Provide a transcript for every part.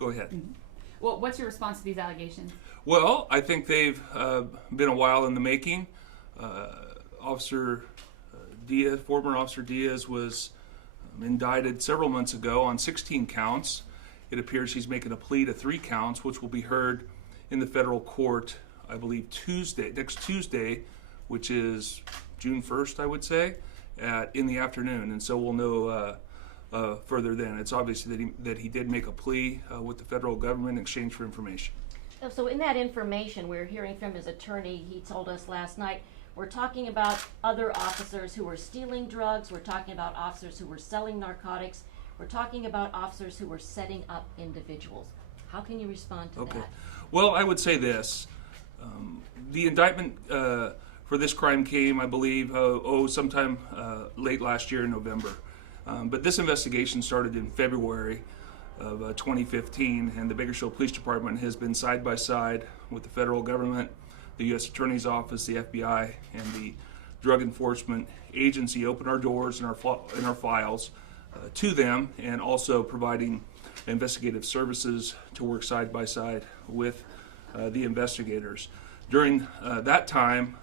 go ahead. Mm-hmm. Well, what's your response to these allegations? Well, I think they've been a while in the making. Officer Diaz, former Officer Diaz, was indicted several months ago on 16 counts. It appears he's making a plea to 3 counts, which will be heard in the federal court, I believe, next Tuesday, which is June 1st, I would say, in the afternoon. And so we'll know further then. It's obvious that he did make a plea with the federal government in exchange for information. So in that information, we're hearing from his attorney. He told us last night, we're talking about other officers who were stealing drugs. We're talking about officers who were selling narcotics. We're talking about officers who were setting up individuals. How can you respond to that? Well, I would say this. The indictment for this crime came, I believe, sometime late last year in November. But this investigation started in February of 2015, and the Bakersfield Police Department has been side by side with the federal government, the U.S. Attorney's Office, the FBI, and the Drug Enforcement Agency. Open our doors and our files to them, and also providing investigative services to work side by side with the investigators. During that time,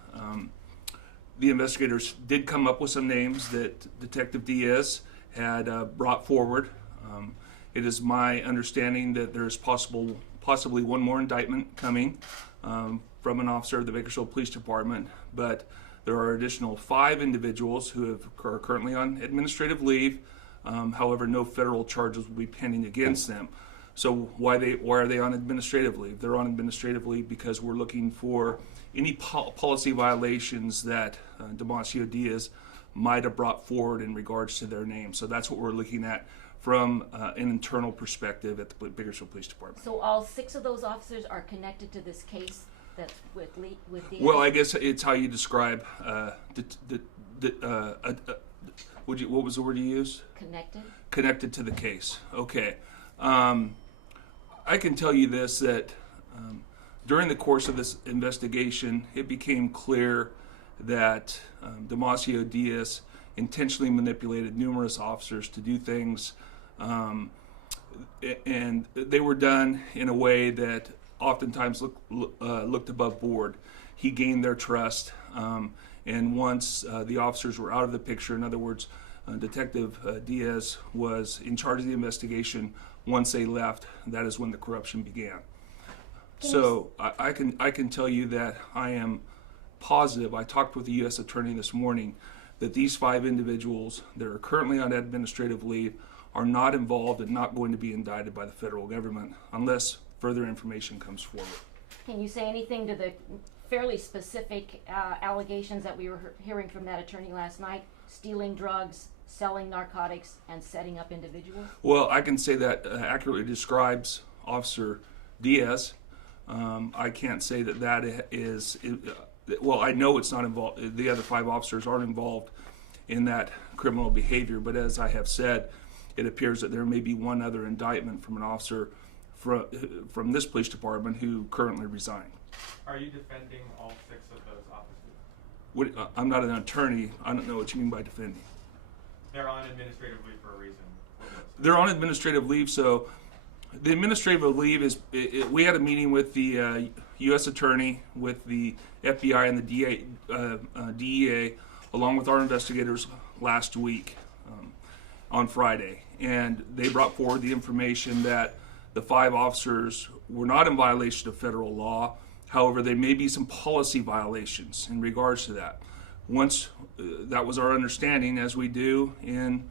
the investigators did come up with some names that Detective Diaz had brought forward. It is my understanding that there is possibly one more indictment coming from an officer of the Bakersfield Police Department, but there are additional 5 individuals who are currently on administrative leave. However, no federal charges will be pending against them. So why are they on administrative leave? They're on administrative leave because we're looking for any policy violations that Damacio Diaz might have brought forward in regards to their name. So that's what we're looking at from an internal perspective at the Bakersfield Police Department. So all 6 of those officers are connected to this case that's with Diaz? Well, I guess it's how you describe what was the word you used? Connected? Connected to the case. Okay. I can tell you this, that during the course of this investigation, it became clear that Damacio Diaz intentionally manipulated numerous officers to do things, and they were done in a way that oftentimes looked above board. He gained their trust, and once the officers were out of the picture, in other words, Detective Diaz was in charge of the investigation. Once they left, that is when the corruption began. So I can tell you that I am positive. I talked with the U.S. Attorney this morning that these 5 individuals that are currently on administrative leave are not involved and not going to be indicted by the federal government unless further information comes forward. Can you say anything to the fairly specific allegations that we were hearing from that attorney last night? Stealing drugs, selling narcotics, and setting up individuals? Well, I can say that accurately describes Officer Diaz. I can't say that is, well, I know it's not involved, the other 5 officers aren't involved in that criminal behavior, but as I have said, it appears that there may be one other indictment from an officer from this police department who currently resigned. Are you defending all 6 of those officers? I'm not an attorney. I don't know what you mean by defending. They're on administrative leave for a reason. They're on administrative leave, so the administrative leave is, we had a meeting with the U.S. Attorney, with the FBI and the DEA, along with our investigators last week on Friday. And they brought forward the information that the 5 officers were not in violation of federal law. However, there may be some policy violations in regards to that. Once that was our understanding, as we do in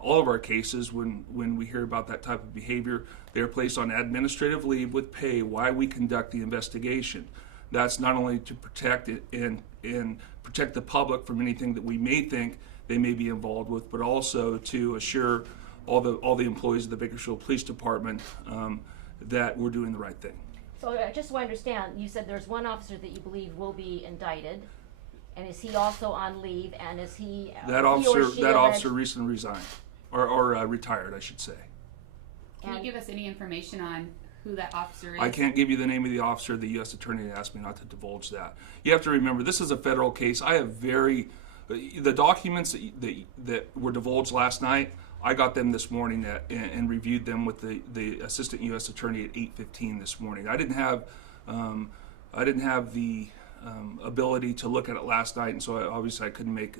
all of our cases, when we hear about that type of behavior, they are placed on administrative leave with pay while we conduct the investigation. That's not only to protect it and protect the public from anything that we may think they may be involved with, but also to assure all the employees of the Bakersfield Police Department that we're doing the right thing. So just so I understand, you said there's one officer that you believe will be indicted, and is he also on leave? And is he that officer recently resigned or retired, I should say. Can you give us any information on who that officer is? I can't give you the name of the officer. The U.S. Attorney asked me not to divulge that. You have to remember, this is a federal case. I have the documents that were divulged last night, I got them this morning and reviewed them with the assistant U.S. attorney at 8:15 this morning. I didn't have the ability to look at it last night, and so obviously I couldn't make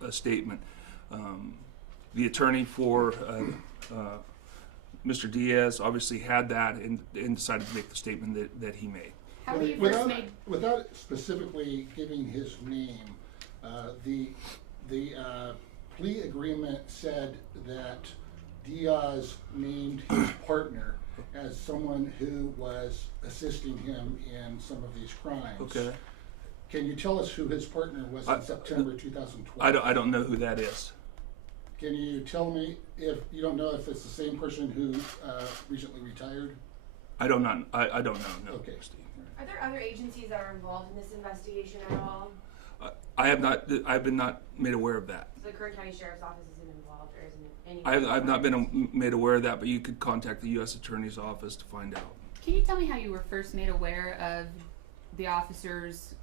a statement. The attorney for Mr. Diaz obviously had that and decided to make the statement that he made. How were you first Without, made? without specifically giving his name, the plea agreement said that Diaz named his partner as someone who was assisting him in some of these crimes. Okay. Can you tell us who his partner was in September 2012? I don't know who that is. Can you tell me if you don't know if it's the same person who recently retired? I don't know. No. Okay. Steve. Are there other agencies that are involved in this investigation at all? I have not. I've been not made aware of that. So the Kern County Sheriff's Office isn't involved, or isn't any? I've not been made aware of that, but you could contact the U.S. Attorney's Office to find out. Can you tell me how you were first made aware of the officers'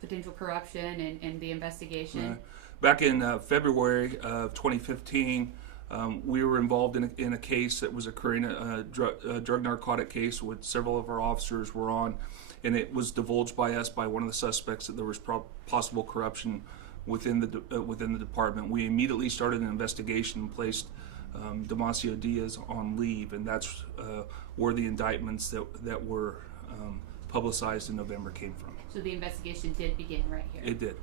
potential corruption and the investigation? Back in February of 2015, we were involved in a case that was occurring, a drug narcotic case, which several of our officers were on, and it was divulged by us, by one of the suspects, that there was possible corruption within the department. We immediately started an investigation and placed Damacio Diaz on leave, and that's where the indictments that were publicized in November came from. So the investigation did begin right here. It did.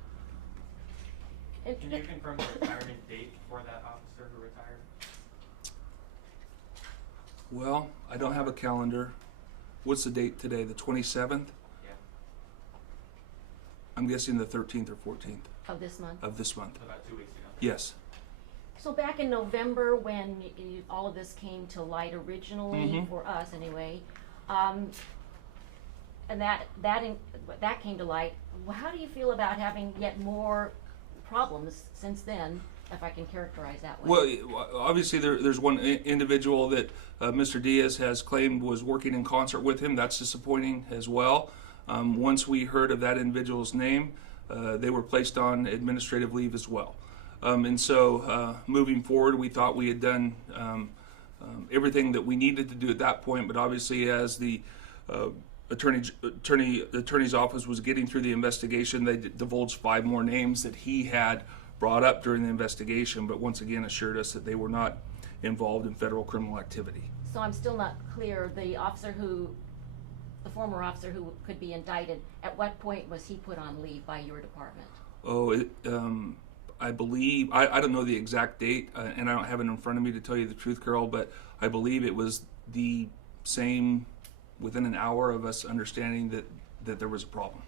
Can you confirm the retirement date for that officer who retired? Well, I don't have a calendar. What's the date today? The 27th? Yeah. I'm guessing the 13th or 14th Of this month. of this month. So about 2 weeks ago. Yes. So back in November, when all of this came to light originally, Mhm. for us anyway, and that came to light, how do you feel about having yet more problems since then, if I can characterize that way? Well, obviously there's one individual that Mr. Diaz has claimed was working in concert with him. That's disappointing as well. Once we heard of that individual's name, they were placed on administrative leave as well. And so moving forward, we thought we had done everything that we needed to do at that point, but obviously as the attorney's office was getting through the investigation, they divulged 5 more names that he had brought up during the investigation, but once again assured us that they were not involved in federal criminal activity. So I'm still not clear, the former officer who could be indicted, at what point was he put on leave by your department? I believe, I don't know the exact date, and I don't have it in front of me to tell you the truth, Carol, but I believe it was the same, within an hour of us understanding that there was a problem.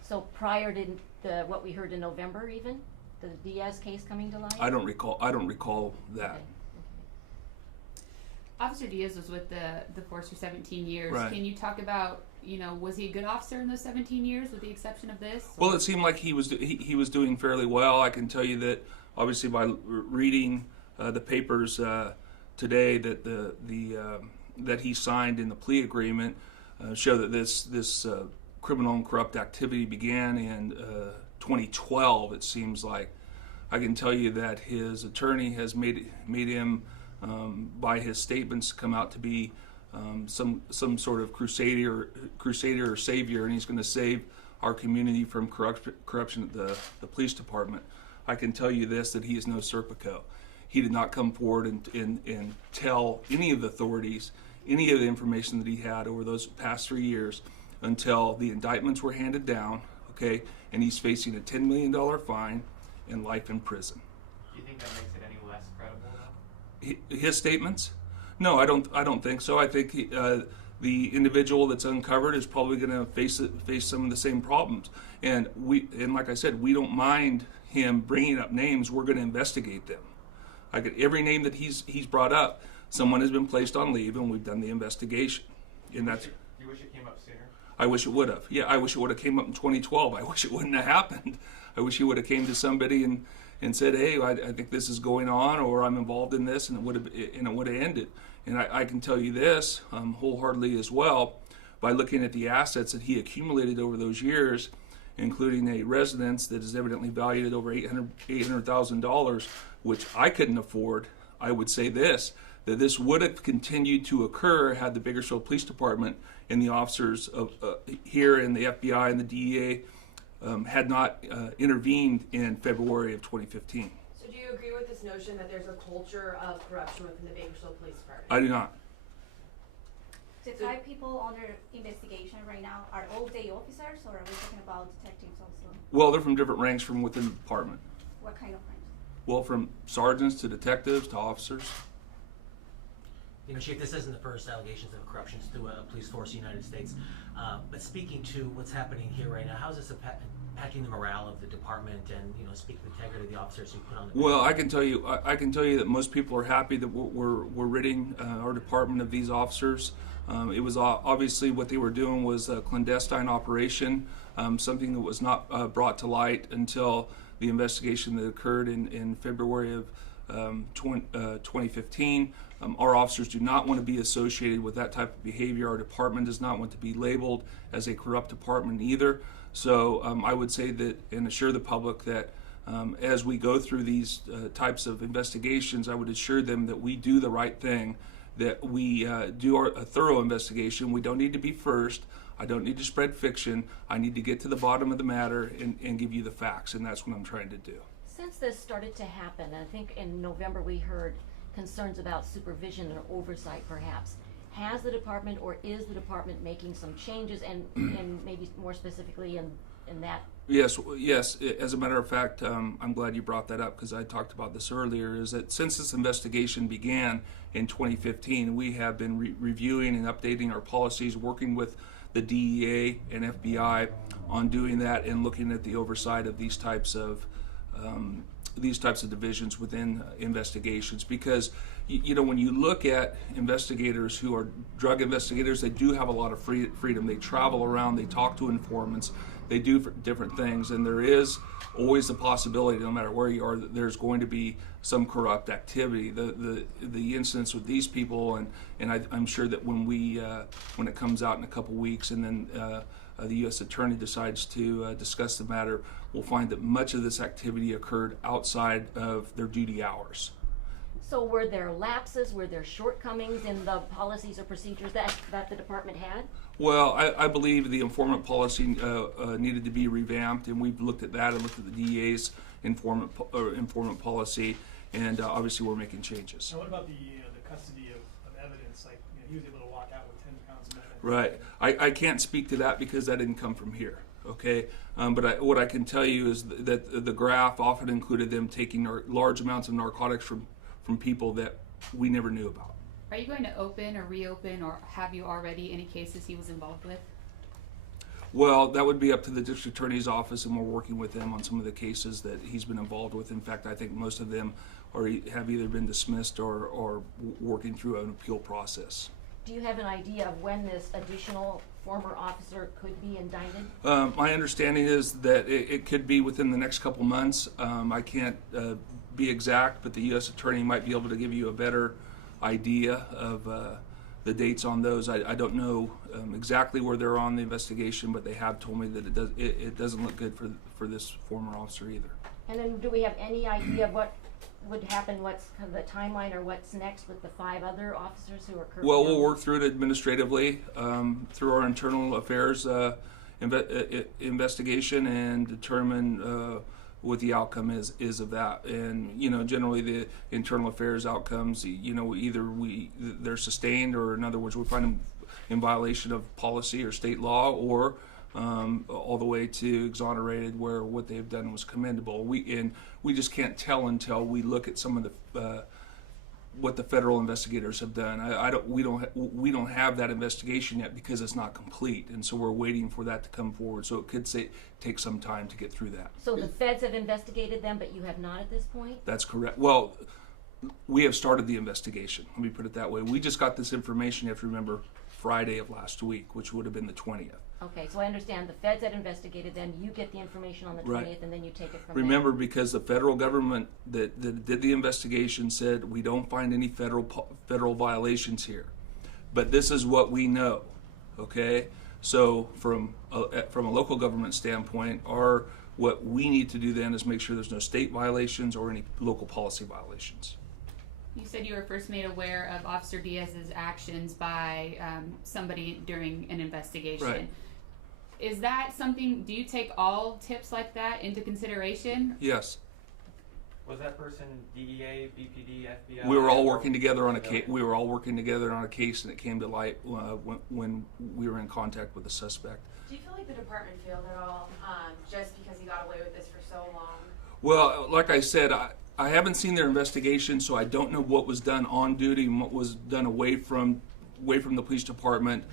So prior to what we heard in November even, the Diaz case coming to light? I don't recall that. Okay. Officer Diaz was with the force for 17 years. Right. Can you talk about, was he a good officer in those 17 years, with the exception of this? Well, it seemed like he was doing fairly well. I can tell you that obviously by reading the papers today that that he signed in the plea agreement show that this criminal and corrupt activity began in 2012. It seems like. I can tell you that his attorney has made him, by his statements, come out to be some sort of crusader or savior, and he's going to save our community from corruption at the police department. I can tell you this, that he is no Serpico. He did not come forward and tell any of the authorities any of the information that he had over those past 3 years until the indictments were handed down, okay, and he's facing a $10 million fine and life in prison. Do you think that makes it any less credible, though? His statements? No, I don't think so. I think the individual that's uncovered is probably going to face some of the same problems. And like I said, we don't mind him bringing up names. We're going to investigate them. Every name that he's brought up, someone has been placed on leave, and we've done the investigation. And that's. You wish it came up sooner? I wish it would have. Yeah, I wish it would have came up in 2012. I wish it wouldn't have happened. I wish he would have came to somebody and said, "Hey, I think this is going on, or I'm involved in this," and it would have ended. And I can tell you this wholeheartedly as well, by looking at the assets that he accumulated over those years, including a residence that is evidently valued at over $800,000, which I couldn't afford I would say this, that this would have continued to occur had the Bakersfield Police Department and the officers of, here in the FBI and the DEA had not intervened in February of 2015. So do you agree with this notion that there's a culture of corruption within the Bakersfield Police Department? I do not. The 5 people under investigation right now are all day officers, or are we talking about detectives also? Well, they're from different ranks from within the department. What kind of ranks? Well, from sergeants to detectives to officers. You know, Chief, this isn't the first allegations of corruption to a police force in the United States. But speaking to what's happening here right now, how's this impacting the morale of the department and, you know, speaking of the integrity of the officers who put on the... Well, I can tell you that most people are happy that we're ridding our department of these officers. It was obviously what they were doing was a clandestine operation, something that was not brought to light until the investigation that occurred in February of 2015. Our officers do not want to be associated with that type of behavior. Our department does not want to be labeled as a corrupt department either. So I would say that and assure the public that as we go through these types of investigations, I would assure them that we do the right thing, that we do a thorough investigation. We don't need to be first. I don't need to spread fiction. I need to get to the bottom of the matter and give you the facts, and that's what I'm trying to do. Since this started to happen, I think in November we heard concerns about supervision or oversight perhaps. Has the department or is the department making some changes and maybe more specifically in that? Yes. As a matter of fact, I'm glad you brought that up because I talked about this earlier, is that since this investigation began in 2015, we have been reviewing and updating our policies, working with the DEA and FBI on doing that and looking at the oversight of these types of divisions within investigations, because you know, when you look at investigators who are drug investigators, they do have a lot of freedom. They travel around, they talk to informants, they do different things, and there is always the possibility, no matter where you are, that there's going to be some corrupt activity. The incidents with these people, and I'm sure that when it comes out in a couple weeks, and then the U.S. Attorney decides to discuss the matter, we'll find that much of this activity occurred outside of their duty hours. So were there lapses, were there shortcomings in the policies or procedures that the department had? Well, I believe the informant policy needed to be revamped, and we've looked at that and looked at the DEA's informant policy, and obviously we're making changes. Now, what about the custody of evidence? Like, you know, he was able to walk out with 10 pounds of meth. Right. I can't speak to that because that didn't come from here. Okay, but what I can tell you is that the graph often included them taking large amounts of narcotics from people that we never knew about. Are you going to open or reopen, or have you already, any cases he was involved with? Well, that would be up to the district attorney's office, and we're working with them on some of the cases that he's been involved with. In fact, I think most of them have either been dismissed or working through an appeal process. Do you have an idea of when this additional former officer could be indicted? My understanding is that it could be within the next couple months. I can't be exact, but the U.S. Attorney might be able to give you a better idea of the dates on those. I don't know exactly where they're on the investigation, but they have told me that it doesn't look good for this former officer either. And then do we have any idea of what would happen, what's kind of the timeline or what's next with the 5 other officers who are currently? Well, we'll work through it administratively through our internal affairs investigation and determine what the outcome is of that. And you know, generally the internal affairs outcomes, you know, either they're sustained, or in other words, we find them in violation of policy or state law, or all the way to exonerated where what they've done was commendable. We just can't tell until we look at some of the what the federal investigators have done. We don't have that investigation yet because it's not complete, and so we're waiting for that to come forward. So it could take some time to get through that. So the feds have investigated them, but you have not at this point? That's correct. Well, we have started the investigation. Let me put it that way. We just got this information, you have to remember, Friday of last week, which would have been the 20th. Okay, so I understand the feds had investigated them, you get the information on the 20th, Right. and then you take it from Remember, because the federal government that did the investigation said we don't find any federal violations here, but this is what we know. Okay, so from a local government standpoint, what we need to do then is make sure there's no state violations or any local policy violations. You said you were first made aware of Officer Diaz's actions by somebody during an investigation. Right. Is that something, do you take all tips like that into consideration? Yes. Was that person DEA, BPD, FBI? We were all working together on a case. case. We were all working together on a case, and it came to light when we were in contact with the suspect. Do you feel like the department failed at all, just because he got away with this for so long? Well, like I said, I haven't seen their investigation, so I don't know what was done on duty and what was done away from the police department,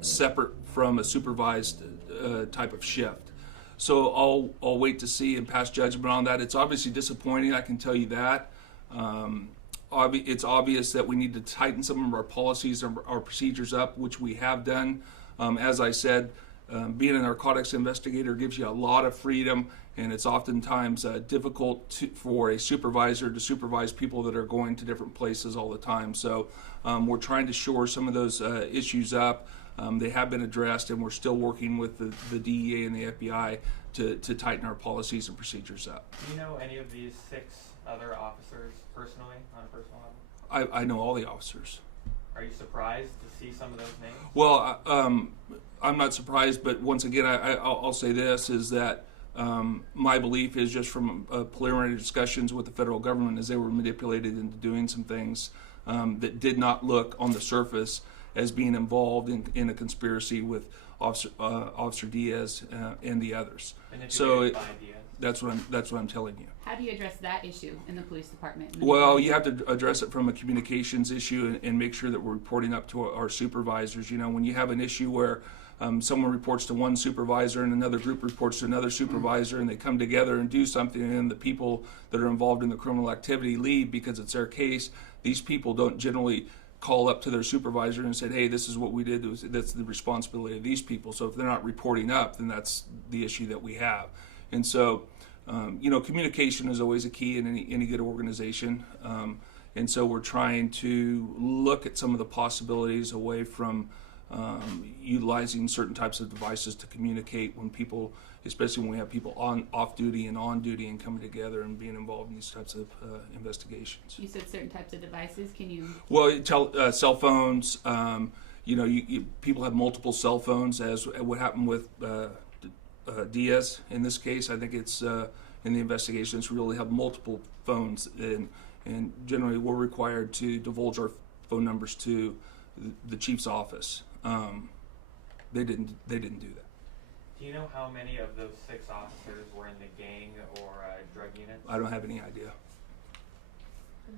separate from a supervised type of shift. So I'll wait to see and pass judgment on that. It's obviously disappointing, I can tell you that. It's obvious that we need to tighten some of our policies and our procedures up, which we have done. As I said, being a narcotics investigator gives you a lot of freedom, and it's oftentimes difficult for a supervisor to supervise people that are going to different places all the time. So we're trying to shore some of those issues up. They have been addressed, and we're still working with the DEA and the FBI to tighten our policies and procedures up. Do you know any of these 6 other officers personally, on a personal level? I know all the officers. Are you surprised to see some of those names? Well, I'm not surprised, but once again, I'll say this, is that my belief is just from preliminary discussions with the federal government is they were manipulated into doing some things that did not look on the surface as being involved in a conspiracy with Officer Diaz and the others. So that's what I'm telling you. How do you address that issue in the police department? Well, you have to address it from a communications issue and make sure that we're reporting up to our supervisors. You know, when you have an issue where someone reports to one supervisor and another group reports to another supervisor, and they come together and do something, and the people that are involved in the criminal activity leave because it's their case, these people don't generally call up to their supervisor and say, hey, this is what we did. That's the responsibility of these people. So if they're not reporting up, then that's the issue that we have. And so, you know, communication is always a key in any good organization. And so we're trying to look at some of the possibilities away from utilizing certain types of devices to communicate when people, especially when we have people off duty and on duty and coming together and being involved in these types of investigations. You said certain types of devices. Can you? Well, cell phones. You know, people have multiple cell phones, as what happened with Diaz in this case. I think it's in the investigations really have multiple phones, and generally we're required to divulge our phone numbers to the chief's office. They didn't do that. Do you know how many of those 6 officers were in the gang or drug units? I don't have any idea.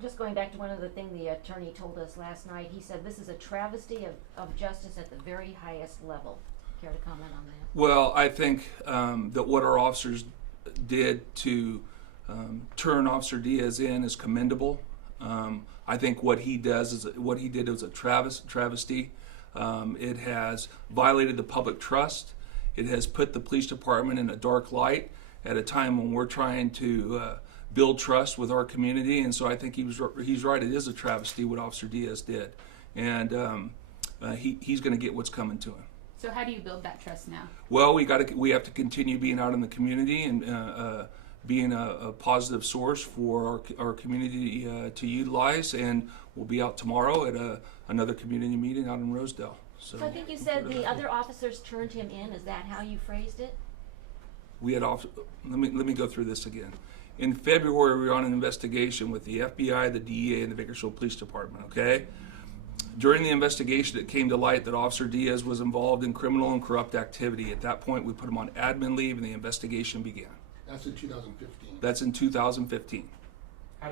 Just going back to one other thing the attorney told us last night, he said this is a travesty of justice at the very highest level. Care to comment on that? Well, I think that what our officers did to turn Officer Diaz in is commendable. I think what he did was a travesty. It has violated the public trust. It has put the police department in a dark light at a time when we're trying to build trust with our community. And so I think he's right. It is a travesty what Officer Diaz did, and he's going to get what's coming to him. So how do you build that trust now? Well, we have to continue being out in the community and being a positive source for our community to utilize, and we'll be out tomorrow at another community meeting out in Rosedale. So I think you said the other officers turned him in. Is that how you phrased it? We had let me go through this again. In February, we were on an investigation with the FBI, the DEA, and the Bakersfield Police Department. Okay. During the investigation, it came to light that Officer Diaz was involved in criminal and corrupt activity. At that point, we put him on admin leave, and the investigation began. That's in 2015. That's in 2015.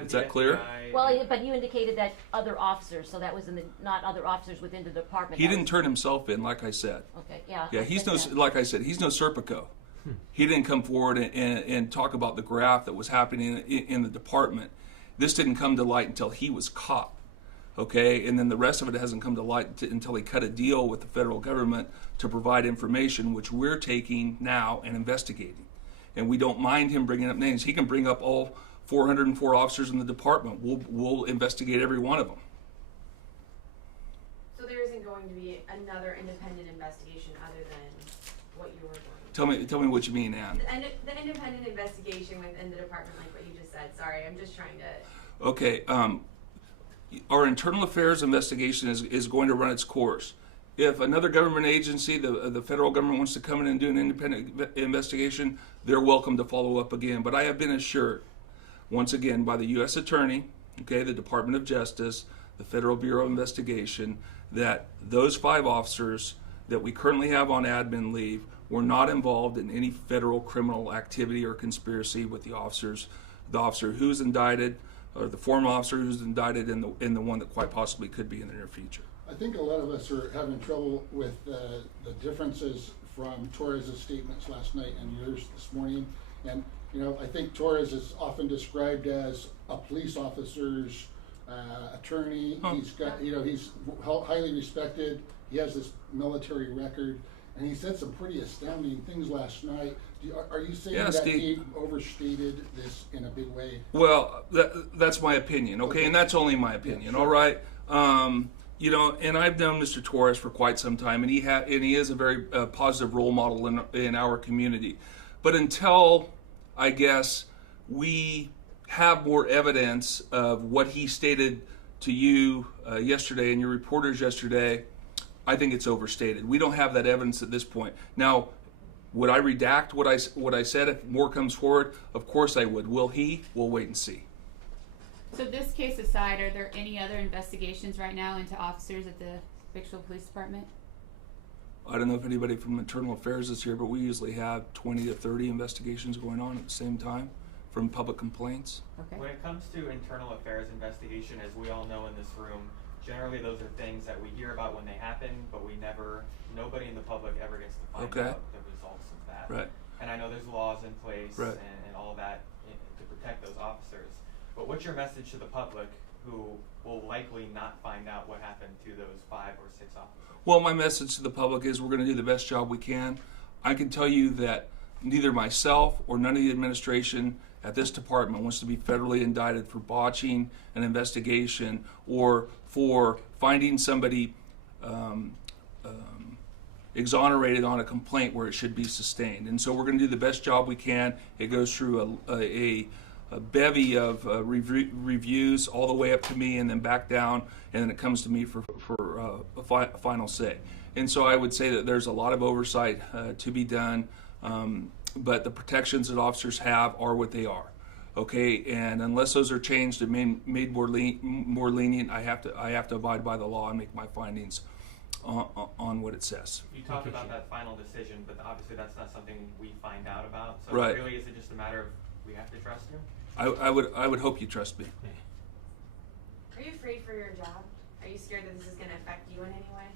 Is that clear? Well, but you indicated that other officers, so that was not other officers within the department. He didn't turn himself in, like I said. Okay, yeah. Yeah, like I said, he's no Serpico. He didn't come forward and talk about the graft that was happening in the department. This didn't come to light until he was caught. Okay, and then the rest of it hasn't come to light until he cut a deal with the federal government to provide information, which we're taking now and investigating. And we don't mind him bringing up names. He can bring up all 404 officers in the department. We'll investigate every one of them. So there isn't going to be another independent investigation other than what you were doing? Tell me what you mean, Ann. The independent investigation within the department, like what you just said. Sorry, I'm just trying to... Okay, our internal affairs investigation is going to run its course. If another government agency, the federal government, wants to come in and do an independent investigation, they're welcome to follow up again. But I have been assured, once again, by the U.S. Attorney, okay, the Department of Justice, the Federal Bureau of Investigation, that those 5 officers that we currently have on admin leave were not involved in any federal criminal activity or conspiracy with the officer who's indicted, or the former officer who's indicted, and the one that quite possibly could be in the near future. I think a lot of us are having trouble with the differences from Torres' statements last night and yours this morning. And, you know, I think Torres is often described as a police officer's attorney. He's got, you know, he's highly respected. He has this military record. And he said some pretty astounding things last night. Are you saying that he overstated this in a big way? Well, that's my opinion, okay? And that's only my opinion, all right? You know, and I've known Mr. Torres for quite some time, and he is a very positive role model in our community. But until, I guess, we have more evidence of what he stated to you yesterday and your reporters yesterday, I think it's overstated. We don't have that evidence at this point. Now, would I redact what I said if more comes forward? Of course I would. Will he? We'll wait and see. So this case aside, are there any other investigations right now into officers at the Bakersfield Police Department? I don't know if anybody from Internal Affairs is here, but we usually have 20 to 30 investigations going on at the same time from public complaints. Okay. When it comes to internal affairs investigation, as we all know in this room, generally those are things that we hear about when they happen, but nobody in the public ever gets to find out the results of that. Right. And I know there's laws in place Right. and all that to protect those officers. But what's your message to the public who will likely not find out what happened to those 5 or 6 officers? Well, my message to the public is we're going to do the best job we can. I can tell you that neither myself or none of the administration at this department wants to be federally indicted for botching an investigation or for finding somebody exonerated on a complaint where it should be sustained. And so we're going to do the best job we can. It goes through a bevy of reviews all the way up to me and then back down, and then it comes to me for a final say. And so I would say that there's a lot of oversight to be done, but the protections that officers have are what they are. Okay, and unless those are changed and made more lenient, I have to abide by the law and make my findings on what it says. You talked about that final decision, but obviously that's not something we find out about. So Right. really, is it just a matter of we have to trust you? I would hope you trust me. Are you afraid for your job? Are you scared that this is going to affect you in any way?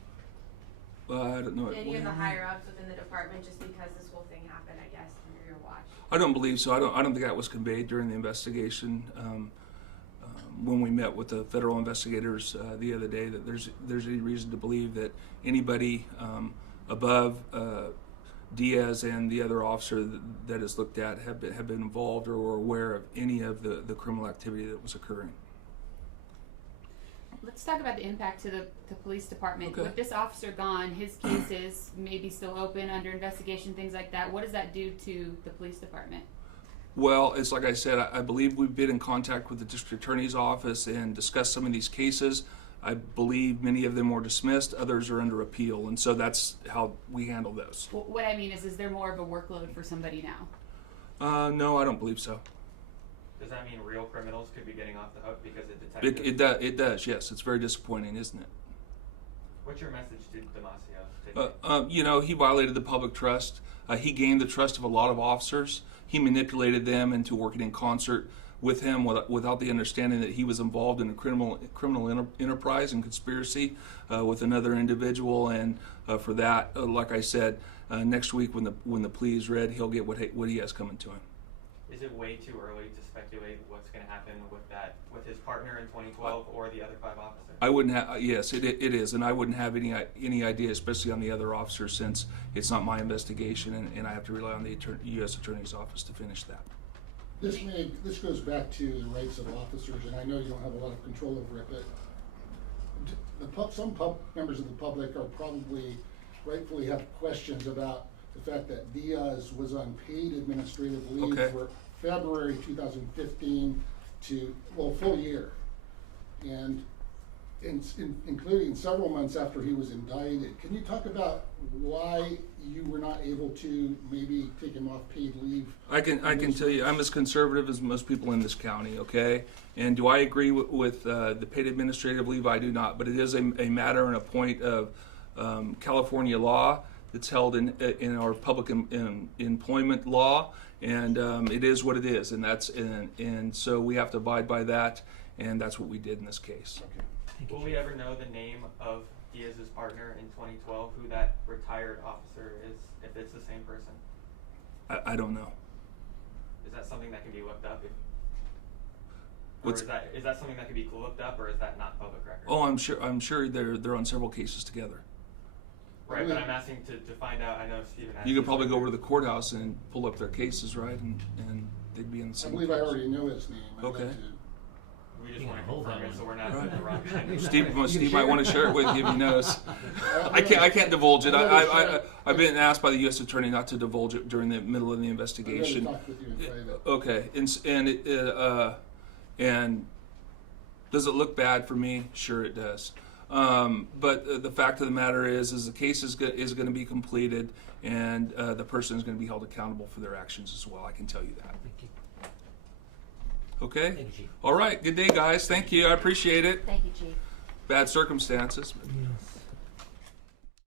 I don't know. Any of the higher ups within the department, just because this whole thing happened, I guess, under your watch? I don't believe so. I don't think that was conveyed during the investigation. When we met with the federal investigators the other day, that there's any reason to believe that anybody above Diaz and the other officer that is looked at have been involved or were aware of any of the criminal activity that was occurring. Let's talk about the impact to the police department. Okay. With this officer gone, his cases may be still open, under investigation, things like that. What does that do to the police department? Well, it's like I said, I believe we've been in contact with the district attorney's office and discussed some of these cases. I believe many of them were dismissed, others are under appeal, and so that's how we handle those. Well, what I mean is there more of a workload for somebody now? No, I don't believe so. Does that mean real criminals could be getting off the hook because of detectives? It does, yes. It's very disappointing, isn't it? What's your message to Damacio? You know, he violated the public trust. He gained the trust of a lot of officers. He manipulated them into working in concert with him without the understanding that he was involved in a criminal enterprise and conspiracy with another individual. And for that, like I said, next week when the plea is read, he'll get what he has coming to him. Is it way too early to speculate what's going to happen with his partner in 2012 or the other 5 officers? I wouldn't have. Yes, it is, and I wouldn't have any idea, especially on the other officers, since it's not my investigation, and I have to rely on the U.S. Attorney's Office to finish that. This goes back to the rights of officers, and I know you don't have a lot of control over it, but some members of the public are probably rightfully have questions about the fact that Diaz was on paid administrative leave for February 2015 to, well, full year. And including several months after he was indicted. Can you talk about why you were not able to maybe take him off paid leave? I can tell you, I'm as conservative as most people in this county, okay? And do I agree with the paid administrative leave? I do not, but it is a matter and a point of California law that's held in our public employment law, and it is what it is, and so we have to abide by that, and that's what we did in this case. Okay. Will we ever know the name of Diaz's partner in 2012, who that retired officer is, if it's the same person? I don't know. Is that something that can be looked up? What's- Or is that something that can be looked up, or is that not public record? Oh, I'm sure they're on several cases together. Right, but I'm asking to find out. I know Stephen asked. You could probably go over to the courthouse and pull up their cases, right? And they'd be in the I same. believe I case. already know his name. I'd like Okay. to- We just You want to can hold confirm that it, so one. we're not Right. doing the wrong kind of Steve might want to share it with you if he knows. I can't divulge it. I've been asked by the U.S. Attorney not to divulge it during the middle of the I'd investigation. rather talk with you in private. Okay, and does it look bad for me? Sure, it does. But the fact of the matter is the case is going to be completed, and the person is going to be held accountable for their actions as well. I can tell you that. Thank you. Okay. Thank you, Chief. All right. Good day, guys. Thank you. I appreciate it. Thank you, Chief. Bad circumstances. But Yes.